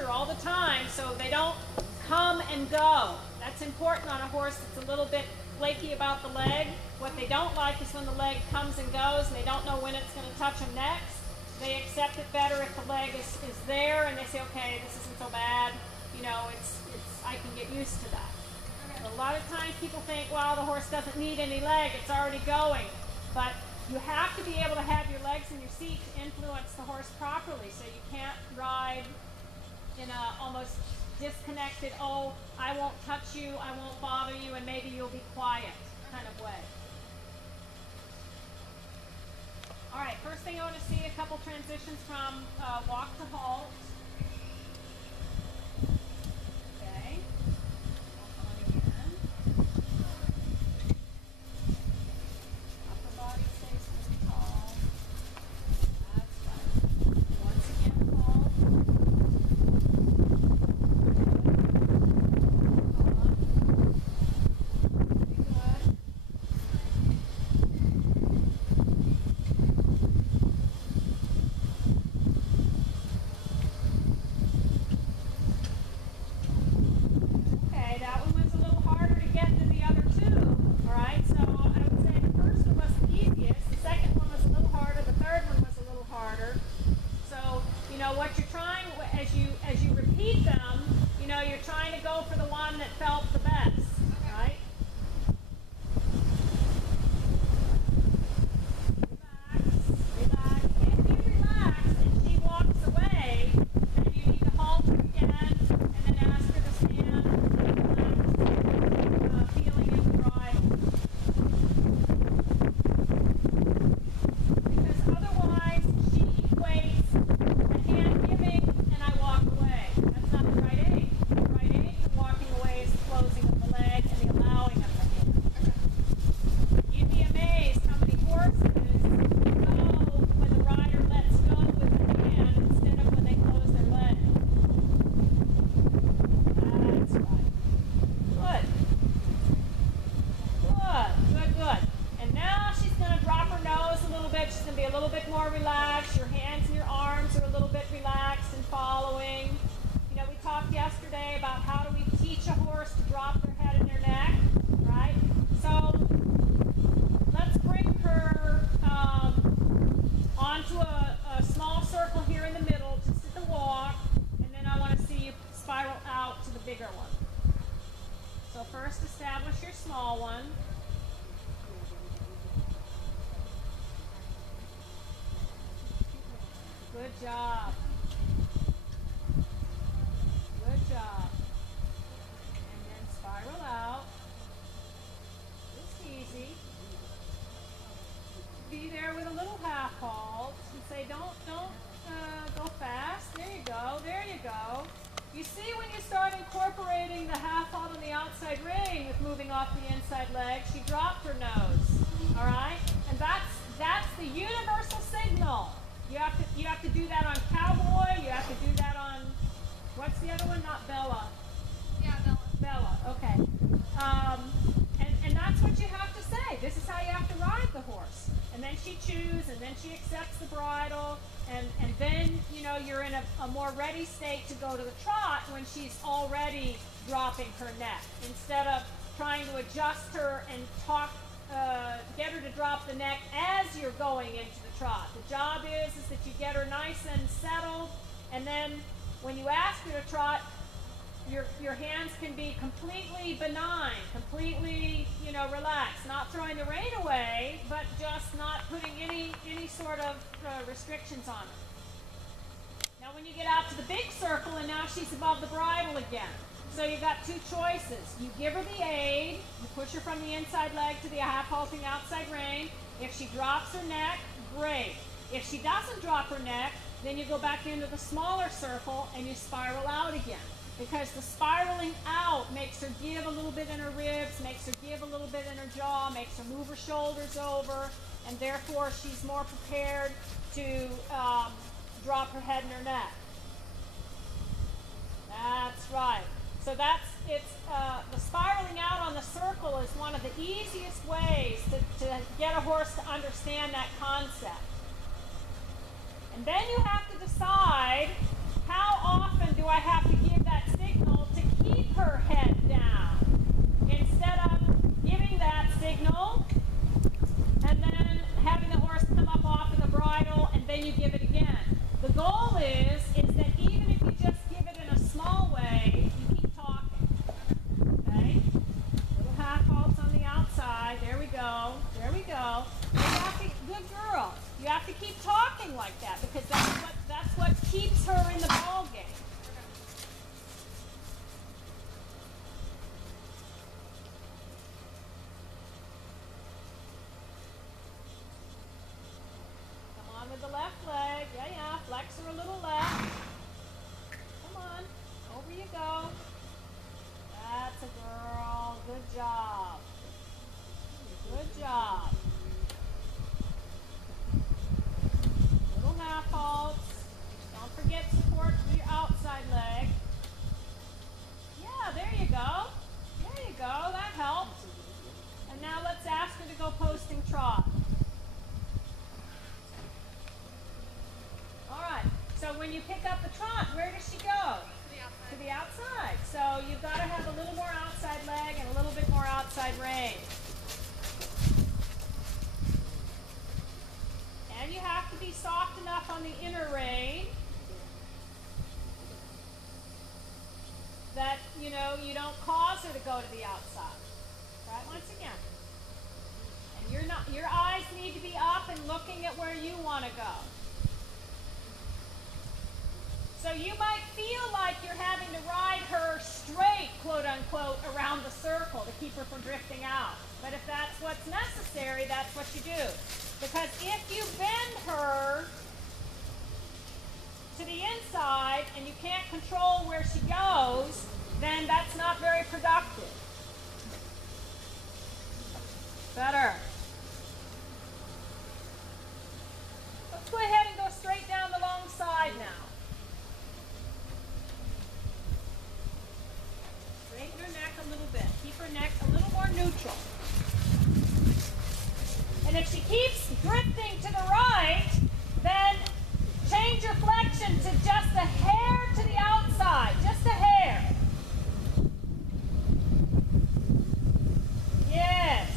pressure all the time so they don't come and go. That's important on a horse that's a little bit flaky about the leg. What they don't like is when the leg comes and goes and they don't know when it's going to touch them next. They accept it better if the leg is there and they say, okay, this isn't so bad. You know, I can get used to that. A lot of times people think, well, the horse doesn't need any leg, it's already going. But you have to be able to have your legs in your seat to influence the horse properly. So you can't ride in a almost disconnected, oh, I won't touch you, I won't bother you, and maybe you'll be quiet kind of way. All right, first thing I want to see a couple transitions from walk to halt. Okay. On again. Upper body stays really tall. That's right. Once again, halt. Good job. Good job. And then spiral out. Just easy. Be there with a little half halt and say, don't go fast. There you go. There you go. You see, when you start incorporating the half halt on the outside rein with moving off the inside leg, she dropped her nose. All right, and that's the universal signal. You have to do that on Cowboy. You have to do that on, what's the other one? Not Bella. Yeah, Bella. Bella. Okay. And that's what you have to say. This is how you have to ride the horse. And then she chews, and then she accepts the bridle, and then you're in a more ready state to go to the trot when she's already dropping her neck, instead of trying to adjust her and get her to drop the neck as you're going into the trot. The job is that you get her nice and settled, and then when you ask her to trot, your hands can be completely benign, completely, relaxed, not throwing the rein away, but just not putting any sort of restrictions on her. Now when you get out to the big circle, and now she's above the bridle again. So you've got two choices. You give her the aid, you push her from the inside leg to the half halting outside rein. If she drops her neck, great. If she doesn't drop her neck, then you go back into the smaller circle and you spiral out again. Because the spiraling out makes her give a little bit in her ribs, makes her give a little bit in her jaw, makes her move her shoulders over, and therefore she's more prepared to drop her head and her neck. That's right. So the spiraling out on the circle is one of the easiest ways to get a horse to understand that concept. And then you have to decide, how often do I have you pick up the trot, where does she go? To the outside. So you've got to have a little more outside leg and a little bit more outside rein. And you have to be soft enough on the inner rein that, you know, you don't cause her to go to the outside. Try it once again. And your eyes need to be up and looking at where you want to go. So you might feel like you're having to ride her straight, quote unquote, around the circle to keep her from drifting out. But if that's what's necessary, that's what you do. Because if you bend her to the inside and you can't control where she goes, then that's not very productive. Better. Let's go ahead and go straight down the long side now. Straighten her neck a little bit. Keep her neck a little more neutral. And if she keeps drifting to the right, then change your flexion to just a hair to the outside. Just a hair. Yes.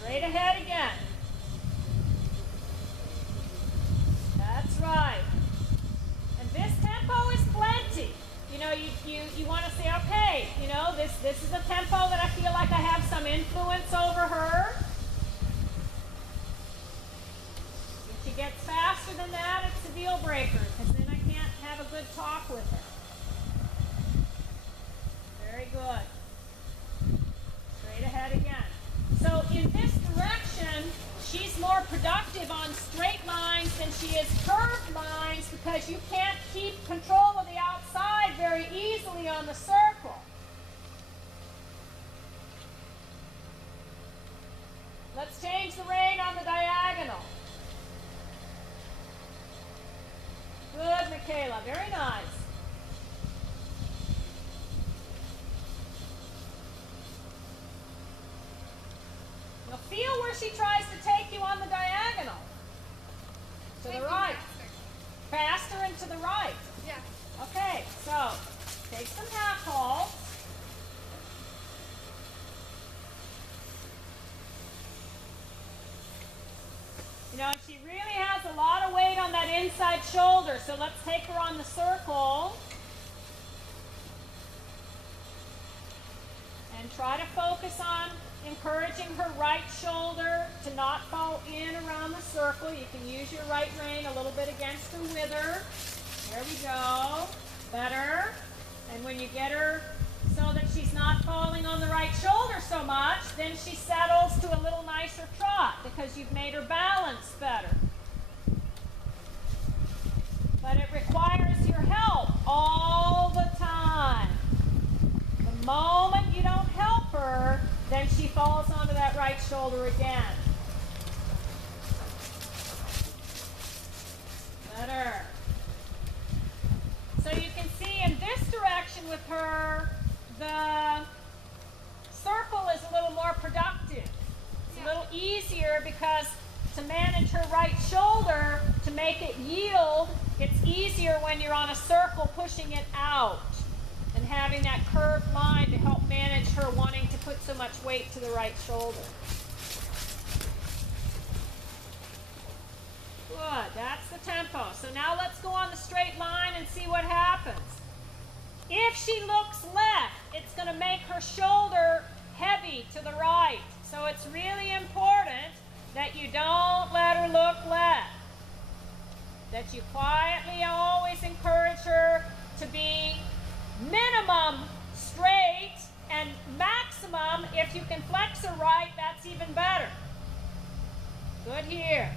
Straight ahead again. That's right. And this tempo is plenty. You know, you want to say, okay, you know, this is a tempo that I feel like I have some influence over her. If she gets faster than that, it's a deal breaker, because then I can't have a good talk with her. Very good. Straight ahead again. So in this direction, she's more productive on straight lines than she is curved lines, because you can't keep control of the outside very easily on the circle. Let's change the rein on the diagonal. Good, Michaela. Very nice. Now feel where she tries to take you on the diagonal. To the right. Faster and to the right. Yeah. Okay, so take some half halts. You know, she really has a lot of weight on that inside shoulder, so let's take her on the circle. And try to focus on encouraging her right shoulder to not fall in around the circle. You can use your right rein a little bit against her wither. There we go. Better. And when you get her so that she's not falling on the right shoulder so much, then she settles to a little nicer trot because you've made her balance better. But it requires your help all the time. The moment you don't help her, then she falls onto that right shoulder again. Better. So you can see in this direction with her, the circle is a little more productive. It's a little easier because to manage her right shoulder, to make it yield, it's easier when you're on a circle pushing it out and having that curved line to help manage her wanting to put so much weight to the right shoulder. Good, that's the tempo. So now let's go on the straight line and see what happens. If she looks left, it's going to make her shoulder heavy to the right. So it's really important that you don't let her look left. That you quietly always encourage her to be minimum straight, and maximum, if you can flex her right, that's even better. Good here.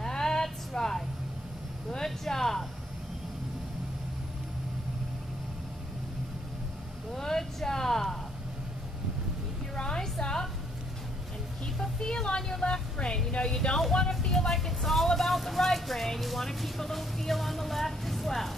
That's right. Good job. Good job. Keep your eyes up and keep a feel on your left rein. You know, you don't want to feel like it's all about the right rein. You want to keep a little feel on the left as well.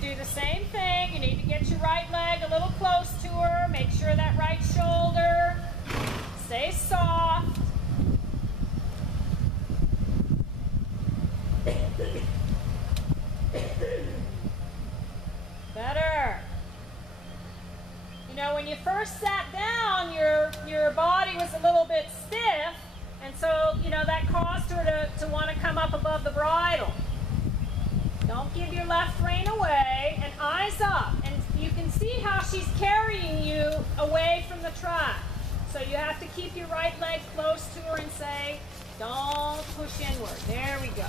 do the same thing. You need to get your right leg a little close to her. Make sure that right shoulder stays soft. Better. You know, when you first sat down, your body was a little bit stiff, and so, you know, that caused her to want to come up above the bridle. Don't give your left rein away, and eyes up. And you can see how she's carrying you away from the track. So you have to keep your right leg close to her and say, don't push inward. There we go.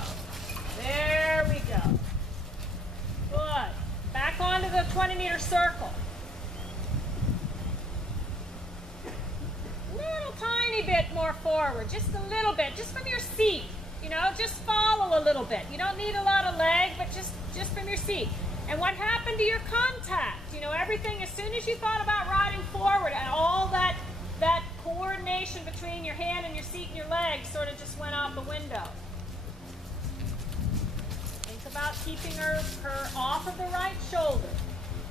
There we go. Good. Back onto the 20-meter circle. Little tiny bit more forward, just a little bit, just from your seat. You know, just follow a little bit. You don't need a lot of leg, but just from your seat. And what happened to your contact? You know, everything, as soon as you thought about riding forward, and all that coordination between your hand and your seat and your legs sort of just went out the window. Think about keeping her off of the right shoulder.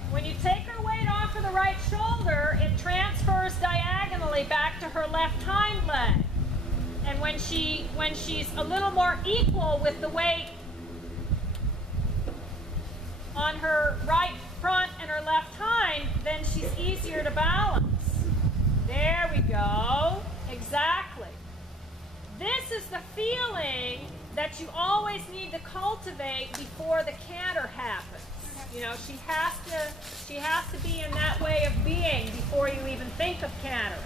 When you take her weight off of the right shoulder, it transfers diagonally back to her left hind leg. And when she's a little more equal with the weight on her right front and her left hind, then she's easier to balance. There we go. Exactly. This is the feeling that you always need to cultivate before the canter happens. You know, she has to be in that way of being before you even think of cantering.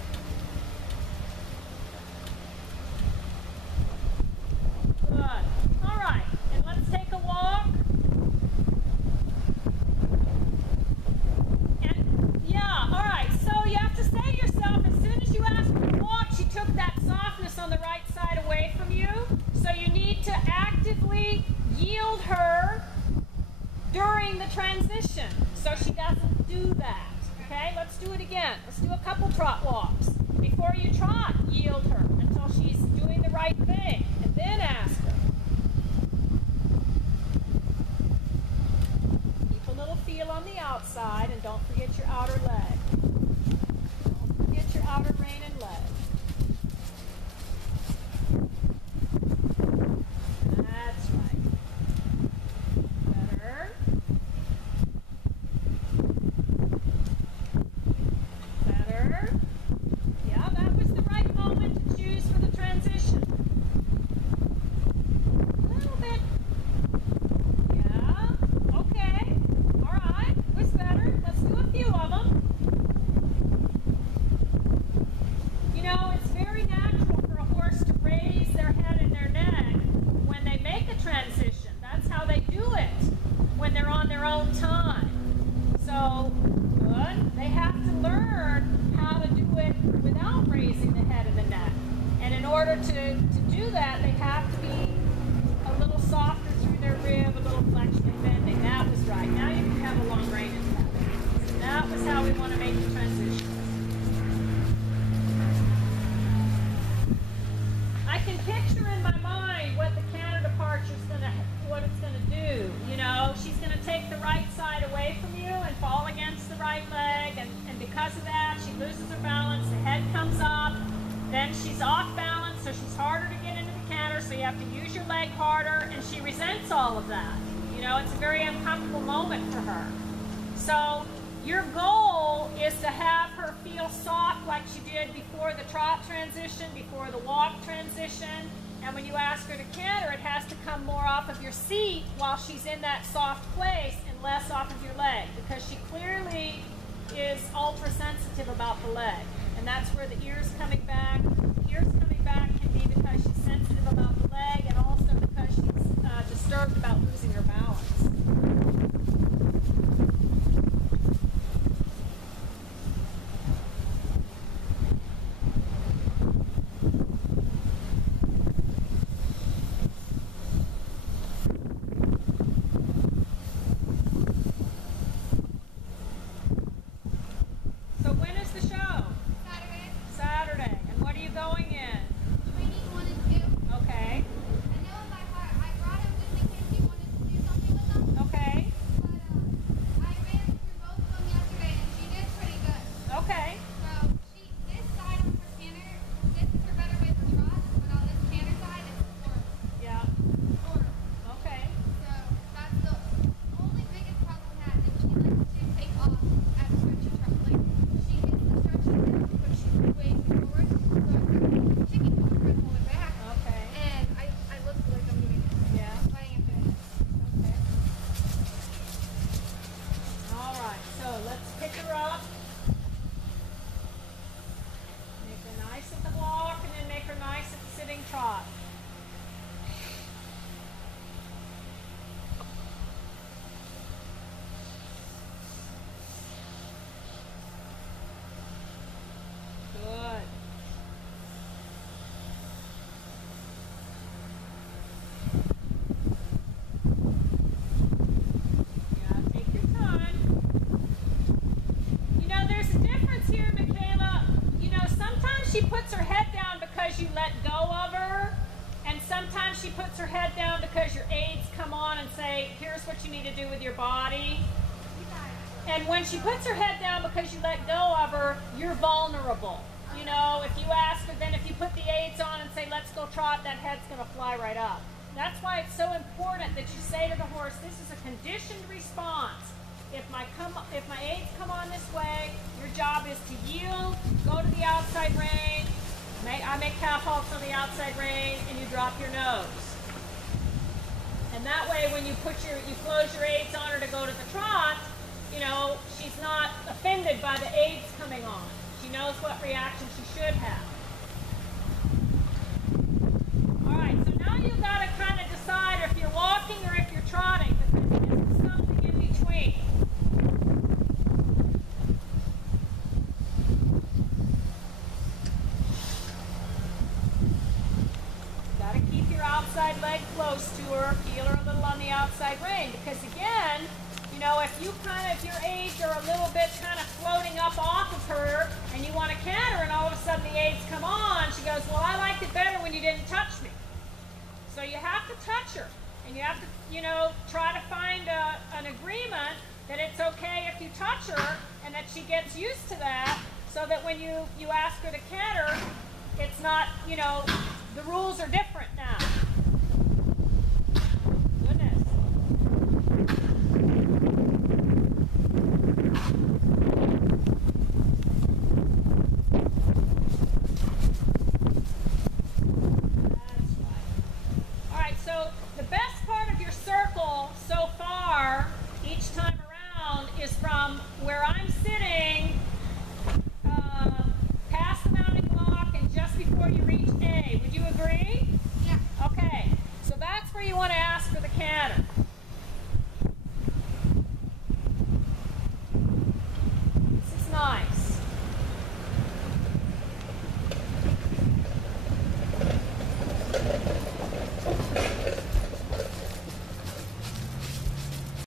Good. All right. And let's take a walk. And yeah, all right. So you have to say to yourself, as soon as you ask her to walk, she took that softness on the right side away from you. So you need to actively yield her during the transition so she doesn't do that. Okay, let's do it again. Let's do a couple trot walks. Before you trot, yield her until she's doing the right thing, and then ask her. Keep a little feel on the outside, and don't forget your outer leg. Don't forget your outer rein and leg. That's right. Better. Better. Yeah, that was the right moment to choose for the transition. A little bit. Yeah. Okay. All right. Was better. Let's do a few of them. You know, it's very natural for a horse to raise their head and their neck when they make a transition. That's how they do it when they're on their own time. So, good. They have to learn how to do it without raising the head and the neck. And in order to do that, they have to be a little softer through their rib, a little flexion and bending. That was right. Now you can have a long rein in that. That was how we want to make the transition. I can picture in my mind what the canter departure is what it's gonna do. You know, she's gonna take the right side away from you and fall against the right leg, and because of that, she loses her balance. The head comes up, then she's off balance, so she's harder to get into the canter. So you have to use your leg harder, and she resents all of that. You know, it's a very uncomfortable moment for her. So your goal is to have her feel soft like she did before the trot transition, before the walk transition. And when you ask her to canter, it has to come more off of your seat while she's in that soft place and less off of your leg, because she clearly is ultra sensitive about the leg. And that's where the ears coming back. The ears coming back can be because she's sensitive about the leg, and also because she's disturbed about losing her balance. sometimes she puts her head down because your aides come on and say, here's what you need to do with your body. And when she puts her head down because you let go of her, you're vulnerable. You know, if you ask her, then if you put the aids on and say, let's go trot, that head's going to fly right up. That's why it's so important that you say to the horse, this is a conditioned response. If my aids come on this way, your job is to yield, go to the outside rein. I make calf halts on the outside rein, and you drop your nose. And that way, when you close your aids on her to go to the trot, you know, she's not offended by the aids coming on. She knows what reaction she should have. All right, so now you've got to kind of decide if you're walking or if you're trotting, because there's something in between. Got to keep your outside leg close to her, feel her a little on the outside rein, because again, you know, if your aids are a little bit kind of floating up off of her and you want to canter and all of a sudden the aids come on, she goes, well, I liked it better when you didn't touch me. So you have to touch her, and you have to, you know, try to find an agreement that it's okay if you touch her and that she gets used to that, so that when you ask her to canter, it's not, you know, the rules are different now. Goodness. You want to ask for the canter.